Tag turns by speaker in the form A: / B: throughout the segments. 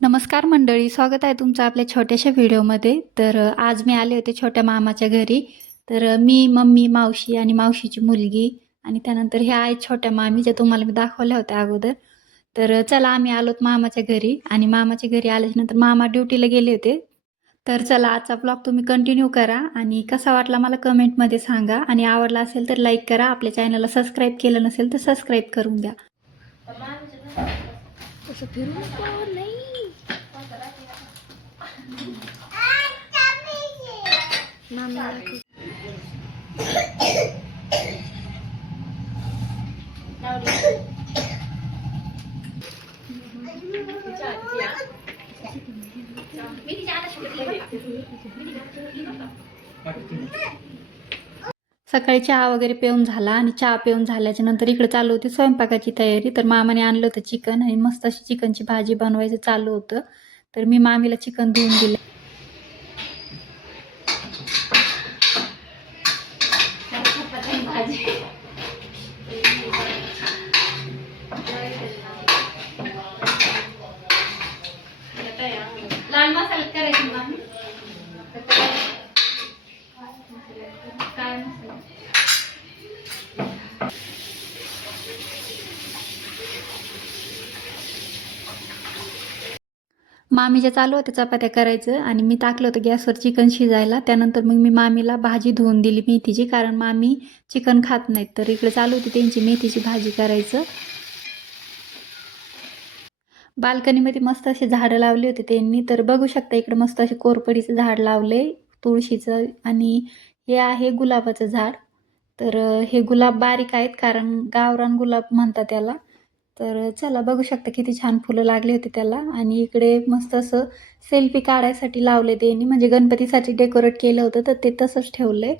A: नमस्कार मंडळी स्वागत आहे तुमचं आपल्या छोट्याशा व्हिडिओमध्ये. तर आज मी आले होते छोट्या मामाच्या घरी. तर मी मम्मी मावशी आणि मावशीची मुलगी आणि त्यानंतर ह्या आहेत छोट्या मामी ज्या तुम्हाला मी दाखवल्या होत्या अगोदर. तर चला आम्ही आलोत मामाच्या घरी आणि मामाच्या घरी आल्याच्यानंतर मामा ड्युटीला गेले होते. तर चला आजचा ब्लॉग तुम्ही कंटिन्यू करा आणि कसा वाटला मला कमेंटमध्ये सांगा आणि आवडला असेल तर लाईक करा. आपल्या चॅनलला सबस्क्राईब केलं नसेल तर सबस्क्राईब करून द्या. सकाळी चहा वगैरे पिऊन झाला आणि चहा पिऊन झाल्याच्यानंतर इकडे चालू होती स्वयंपाकाची तयारी. तर मामाने आणलं होतं चिकन आणि मस्त अशी चिकनची भाजी बनवायचं चालू होतं. तर मी मामीला चिकन धुवून दिलं. मामीच्या चालू होते चपात्या करायचं आणि मी टाकलं होतं गॅसवर चिकन शिजायला. त्यानंतर मग मी मामीला भाजी धुवून दिली मेथीची कारण मामी चिकन खात नाहीत. तर इकडे चालू होती त्यांची मेथीची भाजी करायचं. बाल्कनीमध्ये मस्त असे झाडं लावली होती त्यांनी. तर बघू शकता इकडे मस्त असे कोरपडीचं झाड लावले तुळशीचं. आणि हे आहे गुलाबाचं झाड. तर हे गुलाब बारीक आहेत कारण गावरान गुलाब म्हणतात त्याला. तर चला बघू शकता किती छान फुलं लागली होती त्याला. आणि इकडे मस्त असं सेल्फी काढायसाठी लावले त्यांनी म्हणजे गणपतीसाठी डेकोरेट केलं होतं तर ते तसंच ठेवलंय.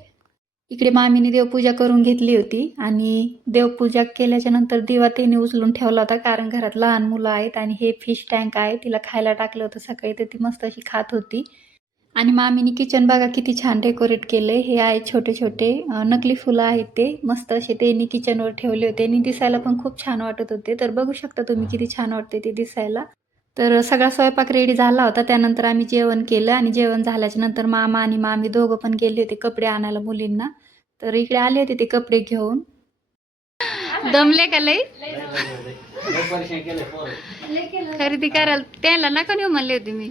A: इकडे मामीने देवपूजा करून घेतली होती. आणि देवपूजा केल्याच्यानंतर दिवा त्याने उचलून ठेवला होता कारण घरात लहान मुलं आहेत आणि हे फिश टँक आहे तिला खायला टाकलं होतं सकाळी तर ती मस्त अशी खात होती. आणि मामीने किचन बघा किती छान डेकोरेट केले हे आहेत छोटे छोटे नकली फुलं आहेत ते. मस्त असे त्यांनी किचनवर ठेवले होते आणि दिसायला पण खूप छान वाटत होते. तर बघू शकता तुम्ही किती छान वाटते ते दिसायला. तर सगळा स्वयंपाक रेडी झाला होता. त्यानंतर आम्ही जेवण केलं आणि जेवण झाल्याच्यानंतर मामा आणि मामी दोघं पण गेले होते कपडे आणायला मुलींना. तर इकडे आले होते ते कपडे घेऊन. दमले का लई? खरेदी करायला त्याला नका नेऊ म्हणले होते मी.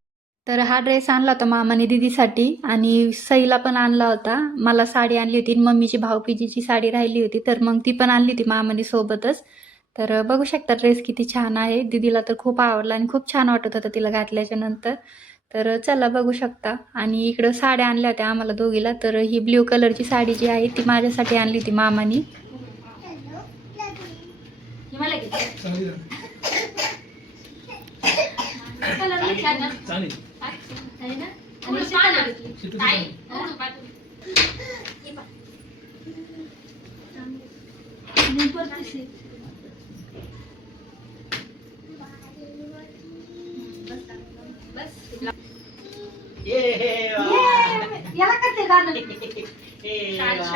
A: तर हा ड्रेस आणला होता मामाने दीदीसाठी आणि सईला पण आणला होता. मला साडी आणली होती आणि मम्मीची भाऊबीजीची साडी राहिली होती तर मग ती पण आणली होती मामाने सोबतच. तर बघू शकता ड्रेस किती छान आहे. दीदीला तर खूप आवडला आणि खूप छान वाटत होता तिला घातल्याच्या नंतर. तर चला बघू शकता. आणि इकडं साड्या आणल्या होत्या आम्हाला दोघीला तर ही ब्ल्यू कलरची साडी जी आहे ती माझ्यासाठी आणली होती मामानी.
B: चालेल
C: ये हे वा. हे वा.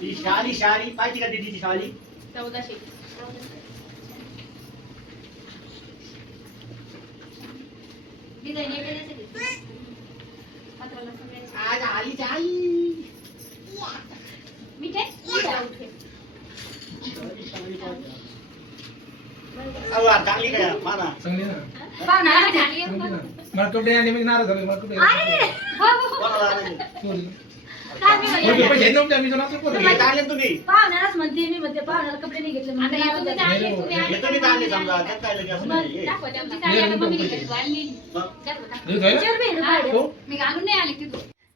C: ती शाली शाली पाहिजे का दीदीची शाली आज आली चांगली काय? माना
B: चांगली ना? चांगली ना?
D: मला कपडे आणि मी नाराज झालो मला कपडे
C: पाहुण्यालाच म्हणते मी म्हणते पाहुण्याला कपडे नाही घेतले
B: नाही.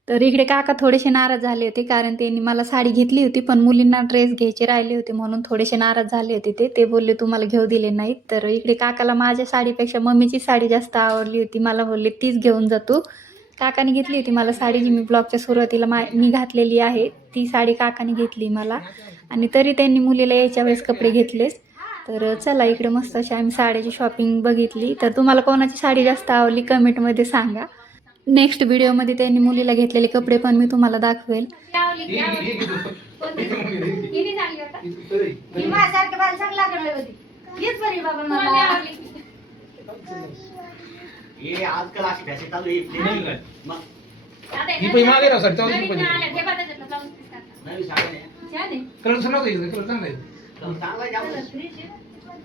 A: तर इकडे काका थोडेसे नाराज झाले होते कारण त्यांनी मला साडी घेतली होती पण मुलींना ड्रेस घ्यायचे राहिले होते म्हणून थोडेसे नाराज झाले होते ते. ते बोलले तुम्हाला घेऊ दिले नाहीत. तर इकडे काकाला माझ्या साडीपेक्षा मम्मीची साडी जास्त आवडली होती. मला बोलले तीच घेऊन जातो काकाने घेतली होती मला साडी जी मी ब्लॉगच्या सुरुवातीला मा मी घातलेली आहे ती साडी काकाने घेतली मला. आणि तरी त्यांनी मुलीला यायच्या वेळेस कपडे घेतलेच. तर चला इकडे मस्त अशी आम्ही साड्याची शॉपिंग बघितली. तर तुम्हाला कोणाची साडी जास्त आवडली कमेंटमध्ये सांगा. नेक्स्ट व्हिडिओमध्ये त्यांनी मुलीला घेतलेले कपडे पण मी तुम्हाला दाखवेल.
C: बाबा मला.
B: हे आजकाल अशी फॅशन चालू आहे
D: नाही काय?
B: मग
D: ही पण मागे राहा सर चौदा रुपये
B: नवीन शाळा आहे.
C: छान आहे.
D: कलर चांगला आहे कलर चांगला आहे
B: तर चांगला आहे
C: चला,
B: जास्त.
C: फ्रेश आहे.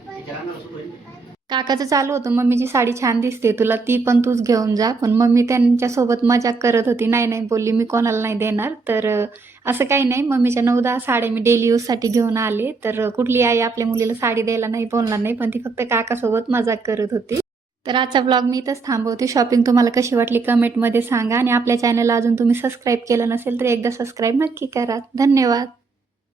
B: त्याच्या रानाला सुरू आहे.
A: काकाचं चालू होतं मम्मीची साडी छान दिसते तुला ती पण तूच घेऊन जा पण मम्मी त्यांच्यासोबत मजाक करत होती नाही नाही बोलली मी कोणाला नाही देणार तर अं, असं काही नाही मम्मीच्या नऊ दहा साड्या मी डेली यूजसाठी घेऊन आले तर कुठली आई आपल्या मुलीला साडी द्यायला नाही बोलणार नाही पण ती फक्त काकासोबत मजाक करत होती तर आजचा ब्लॉग मी इथंच थांबवते. शॉपिंग तुम्हाला कशी वाटली कमेंटमध्ये सांगा आणि आपल्या चॅनलला अजून तुम्ही सबस्क्राईब केलं नसेल तर एकदा सबस्क्राईब नक्की करा. धन्यवाद.